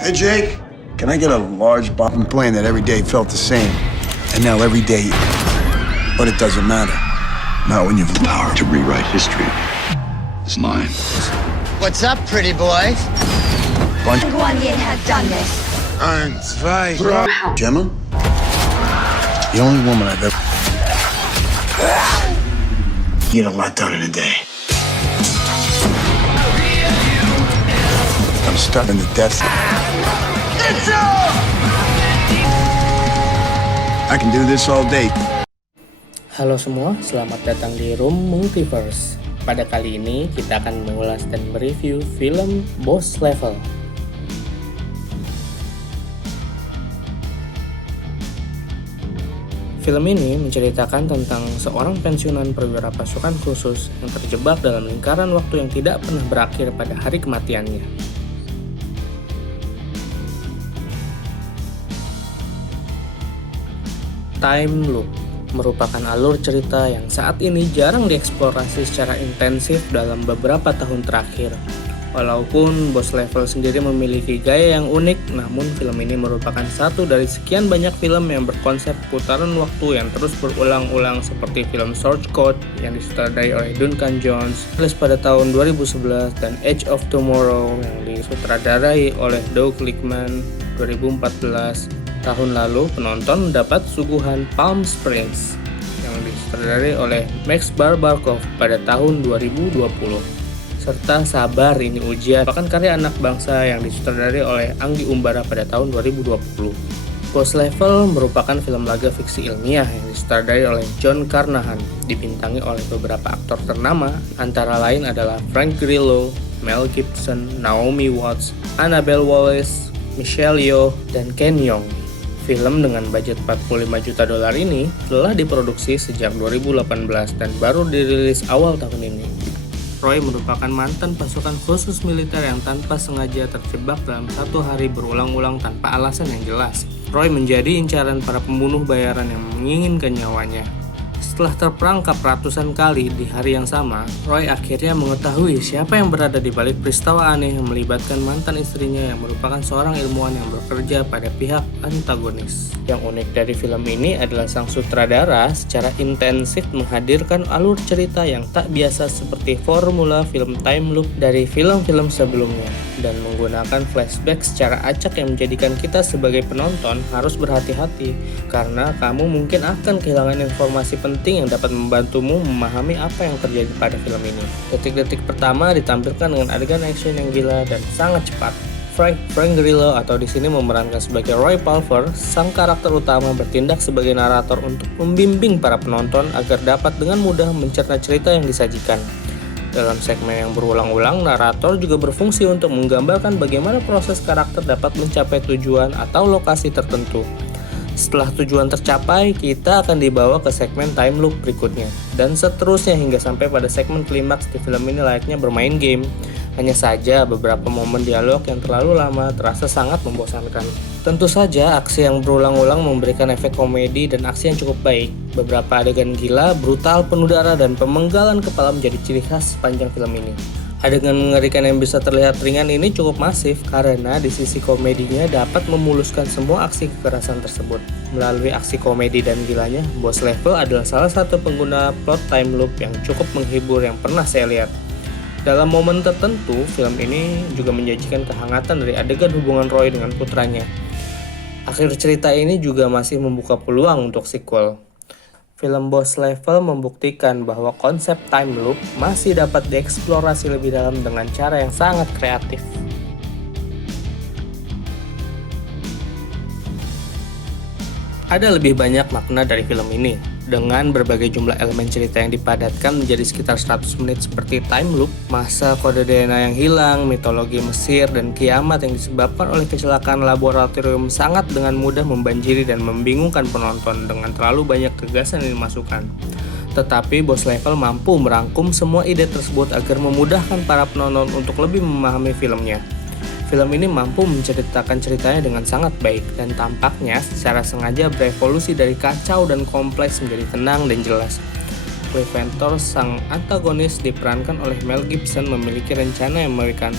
Hey, Jake. Can I get a large bomb plan that every day felt the same? And now every day, but it doesn't matter. Not when you've the power to rewrite history. It's mine. What's up, pretty boy? Bunch. Guan Yin has done this. Gemma? The only woman I've ever... You get a lot done in a day. I'm stuck in the depths. I can do this all day. Halo semua, selamat datang di Room Multiverse. Pada kali ini kita akan mengulas dan mereview film Boss Level. Film ini menceritakan tentang seorang pensiunan perwira pasukan khusus yang terjebak dalam lingkaran waktu yang tidak pernah berakhir pada hari kematiannya. Time Loop merupakan alur cerita yang saat ini jarang dieksplorasi secara intensif dalam beberapa tahun terakhir. Walaupun Boss Level sendiri memiliki gaya yang unik, namun film ini merupakan satu dari sekian banyak film yang berkonsep putaran waktu yang terus berulang-ulang seperti film Source Code yang disutradarai oleh Duncan Jones, rilis pada tahun 2011, dan Edge of Tomorrow yang disutradarai oleh Doug Lickman 2014. Tahun lalu penonton mendapat suguhan Palm Springs yang disutradarai oleh Max Barbarkov pada tahun 2020. Serta Sabar Ini Ujian, bahkan karya anak bangsa yang disutradarai oleh Anggi Umbara pada tahun 2020. Boss Level merupakan film laga fiksi ilmiah yang disutradarai oleh John Carnahan, dibintangi oleh beberapa aktor ternama, antara lain adalah Frank Grillo, Mel Gibson, Naomi Watts, Annabelle Wallis, Michelle Yeoh, dan Ken Jeong. Film dengan budget 45 juta dolar ini telah diproduksi sejak 2018 dan baru dirilis awal tahun ini. Roy merupakan mantan pasukan khusus militer yang tanpa sengaja terjebak dalam satu hari berulang-ulang tanpa alasan yang jelas. Roy menjadi incaran para pembunuh bayaran yang menginginkan nyawanya. Setelah terperangkap ratusan kali di hari yang sama, Roy akhirnya mengetahui siapa yang berada di balik peristiwa aneh yang melibatkan mantan istrinya yang merupakan seorang ilmuwan yang bekerja pada pihak antagonis. Yang unik dari film ini adalah sang sutradara secara intensif menghadirkan alur cerita yang tak biasa seperti formula film time loop dari film-film sebelumnya, dan menggunakan flashback secara acak yang menjadikan kita sebagai penonton harus berhati-hati karena kamu mungkin akan kehilangan informasi penting yang dapat membantumu memahami apa yang terjadi pada film ini. Detik-detik pertama ditampilkan dengan adegan action yang gila dan sangat cepat. Frank Grillo atau di sini memerankan sebagai Roy Pulver, sang karakter utama bertindak sebagai narator untuk membimbing para penonton agar dapat dengan mudah mencerna cerita yang disajikan. Dalam segmen yang berulang-ulang, narator juga berfungsi untuk menggambarkan bagaimana proses karakter dapat mencapai tujuan atau lokasi tertentu. Setelah tujuan tercapai, kita akan dibawa ke segmen time loop berikutnya, dan seterusnya hingga sampai pada segmen klimaks di film ini layaknya bermain game. Hanya saja beberapa momen dialog yang terlalu lama terasa sangat membosankan. Tentu saja aksi yang berulang-ulang memberikan efek komedi dan aksi yang cukup baik. Beberapa adegan gila, brutal, penuh darah, dan pemenggalan kepala menjadi ciri khas sepanjang film ini. Adegan mengerikan yang bisa terlihat ringan ini cukup masif karena di sisi komedinya dapat memuluskan semua aksi kekerasan tersebut. Melalui aksi komedi dan gilanya, Boss Level adalah salah satu pengguna plot time loop yang cukup menghibur yang pernah saya lihat. Dalam momen tertentu, film ini juga menjanjikan kehangatan dari adegan hubungan Roy dengan putranya. Akhir cerita ini juga masih membuka peluang untuk sequel. Film Boss Level membuktikan bahwa konsep time loop masih dapat dieksplorasi lebih dalam dengan cara yang sangat kreatif. Ada lebih banyak makna dari film ini, dengan berbagai jumlah elemen cerita yang dipadatkan menjadi sekitar 100 menit seperti time loop, masa kode DNA yang hilang, mitologi Mesir, dan kiamat yang disebabkan oleh kecelakaan laboratorium sangat dengan mudah membanjiri dan membingungkan penonton dengan terlalu banyak gagasan yang dimasukkan. Tetapi Boss Level mampu merangkum semua ide tersebut agar memudahkan para penonton untuk lebih memahami filmnya. Film ini mampu menceritakan ceritanya dengan sangat baik dan tampaknya secara sengaja berevolusi dari kacau dan kompleks menjadi tenang dan jelas. Cliff Ventor, sang antagonis, diperankan oleh Mel Gibson, memiliki rencana yang mengerikan.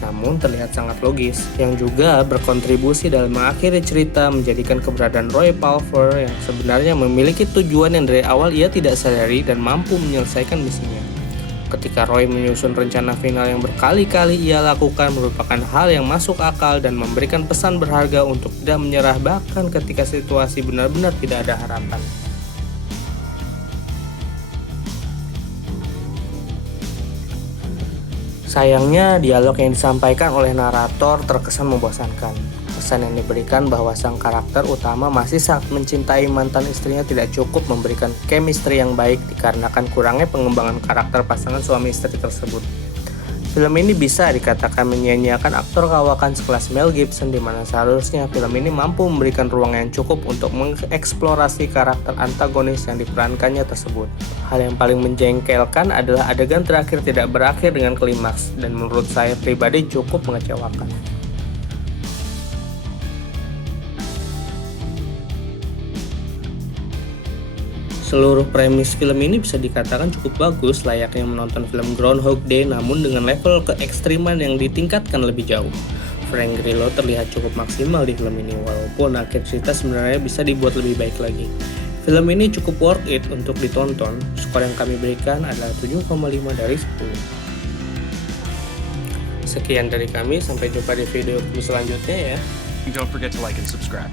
namun terlihat sangat logis, yang juga berkontribusi dalam mengakhiri cerita menjadikan keberadaan Roy Pulver yang sebenarnya memiliki tujuan yang dari awal ia tidak sadari dan mampu menyelesaikan misinya. Ketika Roy menyusun rencana final yang berkali-kali ia lakukan merupakan hal yang masuk akal dan memberikan pesan berharga untuk tidak menyerah bahkan ketika situasi benar-benar tidak ada harapan. Sayangnya, dialog yang disampaikan oleh narator terkesan membosankan. Pesan yang diberikan bahwa sang karakter utama masih sangat mencintai mantan istrinya tidak cukup memberikan chemistry yang baik dikarenakan kurangnya pengembangan karakter pasangan suami istri tersebut. Film ini bisa dikatakan menyia-nyiakan aktor kawakan sekelas Mel Gibson di mana seharusnya film ini mampu memberikan ruang yang cukup untuk mengeksplorasi karakter antagonis yang diperankannya tersebut. Hal yang paling menjengkelkan adalah adegan terakhir tidak berakhir dengan klimaks dan menurut saya pribadi cukup mengecewakan. Seluruh premis film ini bisa dikatakan cukup bagus layaknya menonton film Groundhog Day namun dengan level keekstriman yang ditingkatkan lebih jauh. Frank Grillo terlihat cukup maksimal di film ini walaupun akhir cerita sebenarnya bisa dibuat lebih baik lagi. Film ini cukup worth it untuk ditonton, skor yang kami berikan adalah 7,5 dari 10. Sekian dari kami, sampai jumpa di video selanjutnya ya. Don't forget to like and subscribe.